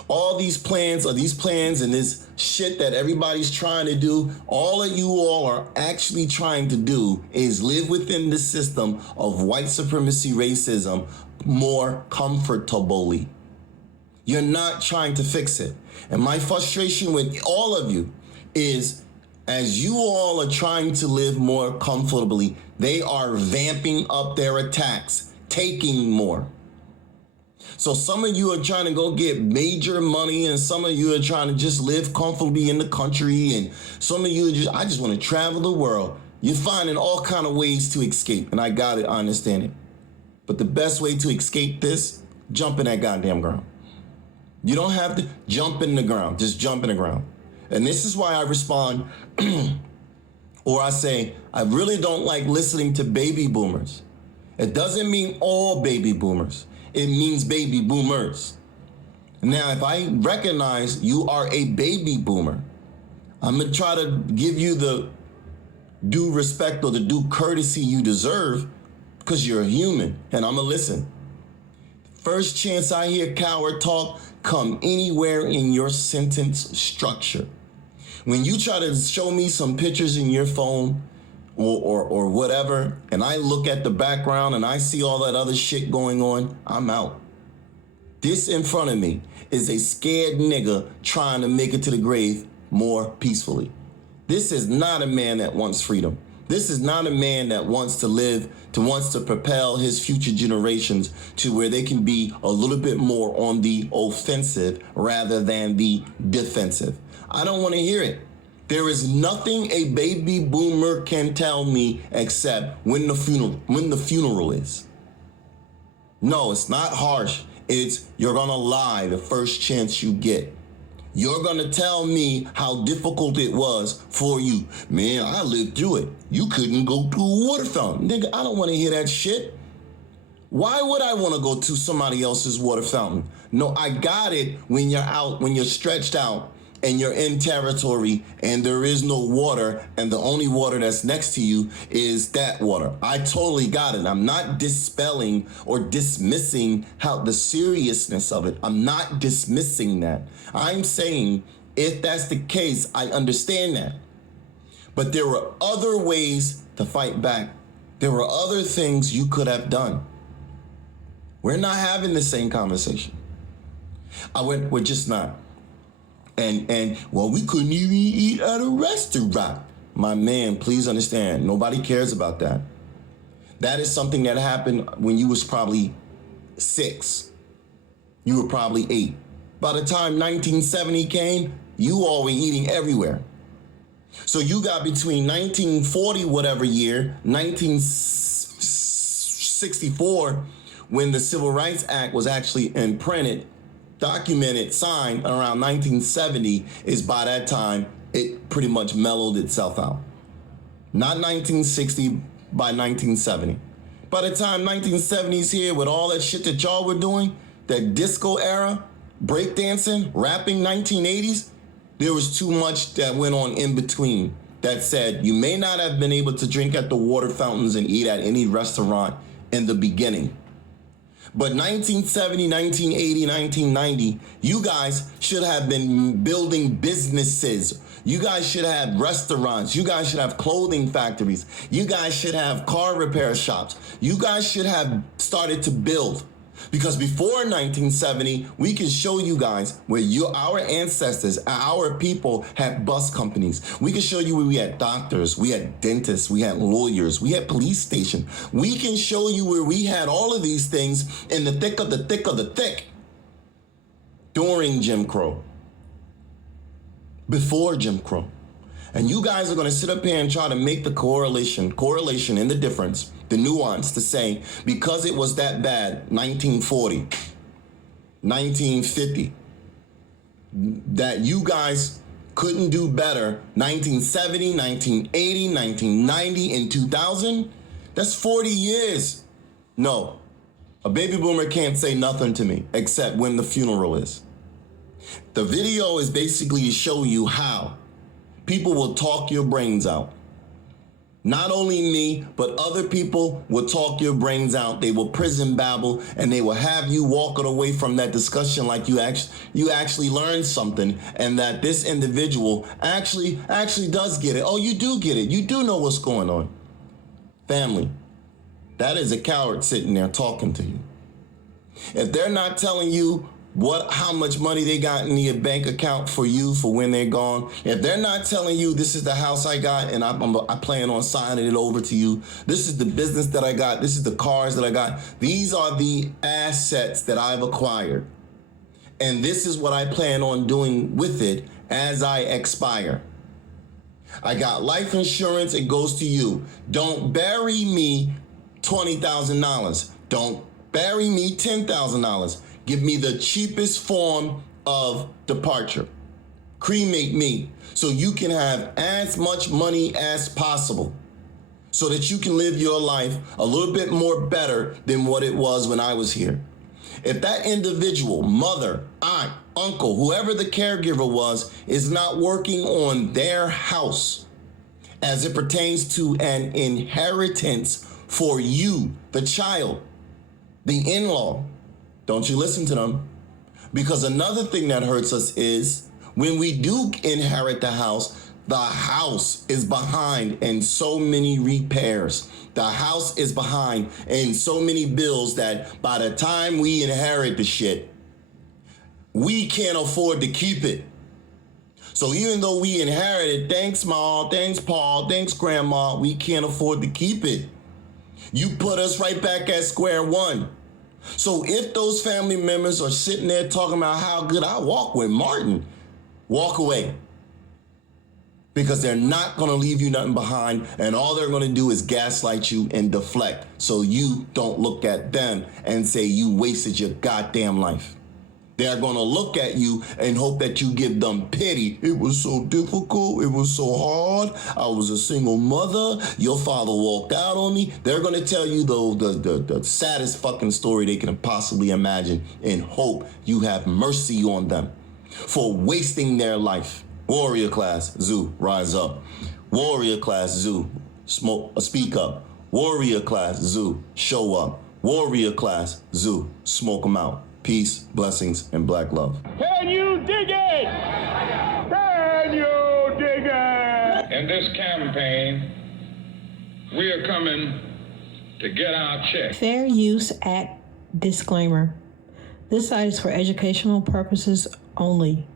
All these plans and this shit that everybody's trying to do, all that you all are actually trying to do is live within the system of white supremacy racism more comfortably. You're not trying to fix it. And my frustration with all of you is as you all are trying to live more comfortably, they are vamping up their attacks, taking more. So some of you are trying to go get major money and some of you are trying to just live comfortably in the country and some of you are I just want to travel the world. You're finding all kind of ways to escape and I got it, I understand it. But the best way to escape this, jump in that goddamn ground. You don't have to jump in the ground, just jump in the ground. And this is why I respond or I say, I really don't like listening to baby boomers. It doesn't mean all baby boomers. It means baby boomers. Now, if I recognize you are a baby boomer, I'm going to try to give you the due respect or the due courtesy you deserve because you're a human and I'm going to listen. First chance I hear coward talk, come anywhere in your sentence structure. When you try to show me some pictures in your phone or whatever, and I look at the background and I see all that other shit going on, I'm out. This in front of me is a scared nigga trying to make it to the grave more peacefully. This is not a man that wants freedom. This is not a man that wants to live, wants to propel his future generations to where they can be a little bit more on the offensive rather than the defensive. I don't want to hear it. There is nothing a baby boomer can tell me except when the funeral is. No, it's not harsh. It's you're gonna lie the first chance you get. You're going to tell me how difficult it was for you. Man, I lived through it. You couldn't go to a water fountain. Nigga, I don't want to hear that shit. Why would I want to go to somebody else's water fountain? No, I got it when you're out, when you're stretched out and you're in territory and there is no water and the only water that's next to you is that water. I totally got it. I'm not dispelling or dismissing how the seriousness of it. I'm not dismissing that. I'm saying if that's the case, I understand that. But there were other ways to fight back. There were other things you could have done. We're not having the same conversation. We're just not. And well, we couldn't even eat at a restaurant. My man, please understand, nobody cares about that. That is something that happened when you was probably 6. You were probably 8. By the time 1970 came, you all were eating everywhere. So you got between 1940 whatever year, 1964, when the Civil Rights Act was actually imprinted, documented, signed around 1970, is by that time it pretty much mellowed itself out. Not 1960, by 1970. By the time 1970s here, with all that shit that y'all were doing, that disco era, breakdancing, rapping 1980s, there was too much that went on in between that said you may not have been able to drink at the water fountains and eat at any restaurant in the beginning. But 1970, 1980, 1990, you guys should have been building businesses. You guys should have restaurants. You guys should have clothing factories. You guys should have car repair shops. You guys should have started to build. Because before 1970, we can show you guys where our ancestors, our people had bus companies. We can show you where we had doctors, we had dentists, we had lawyers, we had police station. We can show you where we had all of these things in the thick of the thick of the thick during Jim Crow, before Jim Crow. And you guys are going to sit up here and try to make the correlation in the difference, the nuance to say, because it was that bad, 1940, 1950, that you guys couldn't do better 1970, 1980, 1990, and 2000, that's 40 years. No, a baby boomer can't say nothing to me except when the funeral is. The video is basically to show you how people will talk your brains out. Not only me, but other people will talk your brains out. They will prison babble, and they will have you walking away from that discussion like you actually learned something, and that this individual actually does get it. Oh, you do get it. You do know what's going on. Family, that is a coward sitting there talking to you. If they're not telling you how much money they got in your bank account for you for when they're gone, if they're not telling you this is the house I got and I plan on signing it over to you, this is the business that I got, this is the cars that I got, these are the assets that I've acquired, and this is what I plan on doing with it as I expire. I got life insurance, it goes to you. Don't bury me $20,000. Don't bury me $10,000. Give me the cheapest form of departure. Cremate me so you can have as much money as possible so that you can live your life a little bit more better than what it was when I was here. If that individual, mother, aunt, uncle, whoever the caregiver was, is not working on their house as it pertains to an inheritance for you, the child, the in-law, don't you listen to them. Because another thing that hurts us is when we do inherit the house is behind in so many repairs. The house is behind in so many bills that by the time we inherit the shit, we can't afford to keep it. So even though we inherited, thanks Mom, thanks Paul, thanks Grandma, we can't afford to keep it. You put us right back at square one. So if those family members are sitting there talking about how good I walk with Martin, walk away. Because they're not going to leave you nothing behind, and all they're going to do is gaslight you and deflect so you don't look at them and say you wasted your goddamn life. They're going to look at you and hope that you give them pity. It was so difficult. It was so hard. I was a single mother. Your father walked out on me. They're going to tell you the saddest fucking story they can possibly imagine and hope you have mercy on them for wasting their life. Warrior class, Zoo, rise up. Warrior class, Zoo, speak up. Warrior class, Zoo, show up. Warrior class, Zoo, smoke them out. Peace, blessings, and black love. Can you dig it? Can you dig it? In this campaign, we are coming to get our check. Fair Use Act disclaimer. This site is for educational purposes only.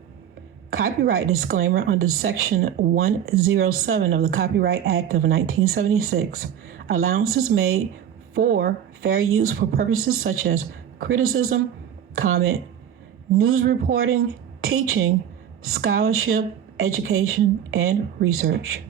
Copyright disclaimer under Section 107 of the Copyright Act of 1976. Allowances made for fair use for purposes such as criticism, comment, news reporting, teaching, scholarship, education, and research.